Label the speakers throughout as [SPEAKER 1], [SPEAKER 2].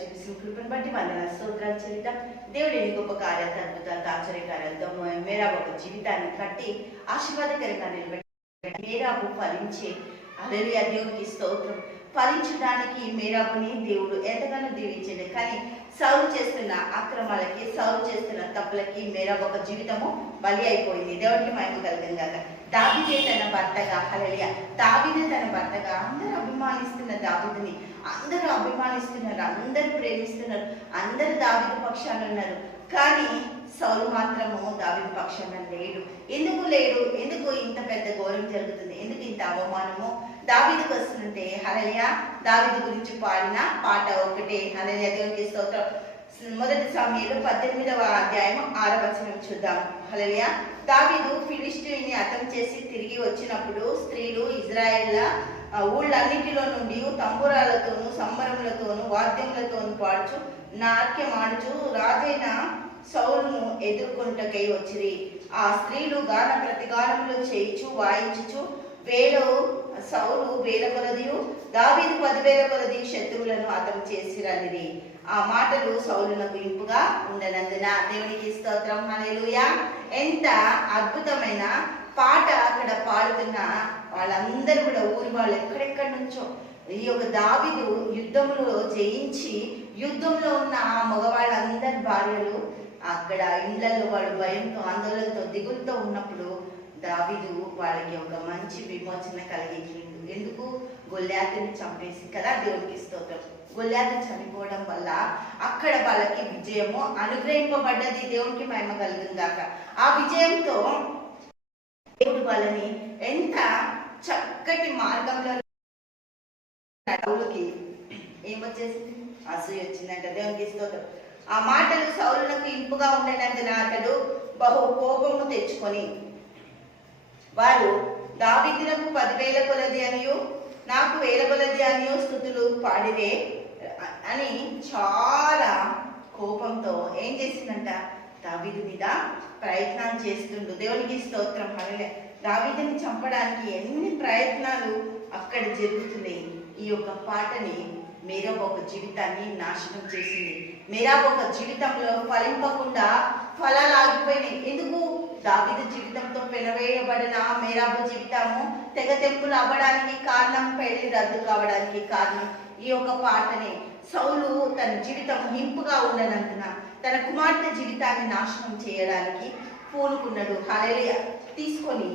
[SPEAKER 1] చూపిస్తున్న కృపను బట్టి వందన స్తోత్రాలు చరిత దేవుడు ఎన్ని గొప్ప కార్యాలతో అద్భుతాలతో ఆశ్చర్యకార్యాలతో మేరా ఒక జీవితాన్ని కట్టి ఆశీర్వాదకరంగా నిలబెట్టి మేరాబు ఫలించే. అలలియా దేవునికి స్తోత్రం. ఫలించడానికి మేరాబుని దేవుడు ఎంతగానో దీవించండి. కానీ సౌలు చేస్తున్న అక్రమాలకి సౌలు చేస్తున్న తప్పులకి మేరా ఒక జీవితము బలి అయిపోయింది. దేవుడికి మహిమ కలిగిందాక దాబిదే తన భర్తగా హలలియ దాబిదే తన భర్తగా అందరూ అభిమానిస్తున్న దావిదని అందరూ అభిమానిస్తున్నారు అందరూ ప్రేమిస్తున్నారు అందరూ దావిద పక్షాలు ఉన్నారు. కానీ సౌలు మాత్రము దావిద పక్షాన లేడు. ఎందుకు లేడు? ఎందుకు ఇంత పెద్ద ఘోరం జరుగుతుంది? ఎందుకు ఇంత అవమానము? దావీదుకు వస్తుంటే హలలియ దావీదు గురించి పాడిన పాట ఒకటే హలలియ దేవునికి స్తోత్రం. మొదటి సమయంలో పద్దెనిమిదవ అధ్యాయం ఆరవచనం చూద్దాం. హలలియ దావీదు ఫిలిస్టీని అర్థం చేసి తిరిగి వచ్చినప్పుడు స్త్రీలు ఇజ్రాయెల్ ఊళ్ళన్నింటిలో ఊళ్ళన్నిటిలో నుండి తంబురాలతోనూ సంబరములతోనూ వాద్యములతోనూ పాడుచు నాట్యమాడుచు రాజైన సౌలును ఎదుర్కొంటకై వచ్చిరి. ఆ స్త్రీలు గాన ప్రతిగానములు చేయించు వాయించుచు వేలు సౌలు వేల కొలదియు దావీదు పదివేల కొలది శత్రువులను అతను చేసిరనిది ఆ మాటలు సౌలునకు ఇంపుగా ఉండనందున దేవునికి స్తోత్రం. హల్లెలూయా. ఎంత అద్భుతమైన పాట అక్కడ పాడుతున్న వాళ్ళందరూ కూడా ఊరి వాళ్ళు ఎక్కడెక్కడి నుంచో. ఈ యొక్క దావిదు యుద్ధంలో జయించి యుద్ధంలో ఉన్న ఆ మగవాళ్ళందరి భార్యలు అక్కడ ఇళ్ళలో వాళ్ళు భయంతో ఆందోళనతో దిగులతో ఉన్నప్పుడు దావిదు వాళ్ళకి ఒక మంచి విమోచన కలిగించిండు. ఎందుకు? గొల్లాతిని చంపేసి కదా దేవునికి స్తోత్రం. గొల్లాతు చనిపోవడం వల్ల అక్కడ వాళ్ళకి విజయము అనుగ్రహింపబడ్డది. దేవునికి మహిమ కలుగుందాక ఆ విజయంతో దేవుడు వాళ్ళని ఎంత చక్కటి మార్గంలో సౌలుకి ఏమొచ్చేసింది? అసూయ వచ్చిందంట. దేవునికి స్తోత్రం. ఆ మాటలు సౌలులకు ఇంపుగా ఉండనందున అతడు బహు కోపము తెచ్చుకొని వారు దావిదులకు పదివేల కొలది అనియు నాకు వేల కొలది అనియు స్థుతులు పాడిరే అని చాలా కోపంతో ఏం చేసిందంట? దావిదు మీద ప్రయత్నం చేస్తుండు. దేవునికి స్తోత్రం. అనలే దావిదని చంపడానికి ఎన్ని ప్రయత్నాలు అక్కడ జరుగుతున్నాయి? ఈ యొక్క పాటని మీరా ఒక జీవితాన్ని నాశనం చేసింది. మీరా ఒక జీవితంలో ఫలింపకుండా ఫలాలు ఆగిపోయినాయి. ఎందుకు? దావిద జీవితంతో పిలవేయబడిన మేరాబు జీవితము తెగ తెంపులు అవ్వడానికి కారణం పెళ్ళి రద్దు కావడానికి కారణం ఈ యొక్క పాటనే. సౌలు తన జీవితం హింపుగా ఉండనందున తన కుమార్తె జీవితాన్ని నాశనం చేయడానికి పూనుకున్నాడు. హలలియ తీసుకొని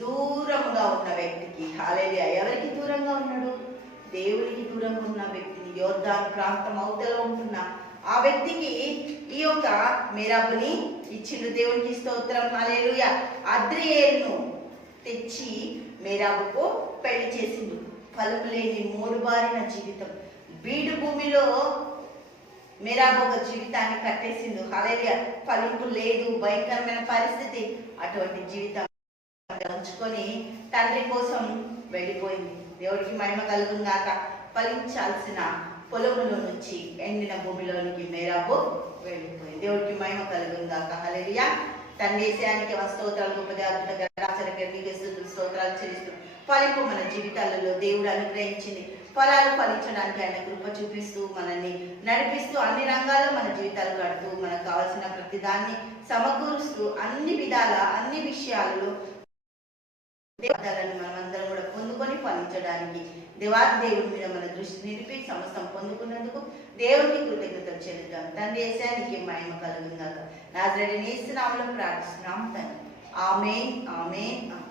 [SPEAKER 1] దూరంగా ఉన్న వ్యక్తికి హాలేలియా ఎవరికి దూరంగా ఉన్నాడు? దేవునికి దూరంగా ఉన్న వ్యక్తిని యోర్దాన్ ప్రాంతం అవతల ఉంటున్న ఆ వ్యక్తికి ఈ యొక్క మేరాబుని ఇచ్చిన దేవునికి స్తోత్రం హాలేలుయ అద్రియేల్ను తెచ్చి మేరాబుకు పెళ్ళి చేసిండు ఫలము లేని మూడుబారిన జీవితం. బీడు భూమిలో మేరాబు ఒక జీవితాన్ని కట్టేసిండు హలేలియా ఫలింపు లేదు భయంకరమైన పరిస్థితి. అటువంటి జీవితం ఉంచుకొని తండ్రి కోసం వెళ్ళిపోయింది. దేవుడికి మహిమ కలుగుందాక ఫలించాల్సిన పొలములో నుంచి ఎండిన భూమిలోనికి మేరాబు వెళ్ళిపోయింది. దేవుడికి మహిమ కలుగుందాక హల్లెలూయా. తన దేశానికి వస్తోత్రాలు గొప్ప స్తోత్రాలు చేస్తూ ఫలింపు మన జీవితాలలో దేవుడు అనుగ్రహించింది. ఫలాలు ఫలించడానికి ఆయన కృప చూపిస్తూ మనల్ని నడిపిస్తూ అన్ని రంగాల్లో మన జీవితాలు గడుతూ మనకు కావాల్సిన ప్రతిదాన్ని సమకూరుస్తూ అన్ని విధాల అన్ని విషయాలలో దేవతలను మనమందరం కూడా పొందుకొని ఫలించడానికి దేవాది దేవుడి మీద మన దృష్టి నిలిపి సమస్తం పొందుకున్నందుకు దేవునికి కృతజ్ఞతలు చెల్లిద్దాం. తండ్రి దేశానికి మహిమ కలుగుందాక నా నామలో ప్రార్థిస్తున్నాం తండ్రి. ఆమెన్ ఆమెన్ ఆమె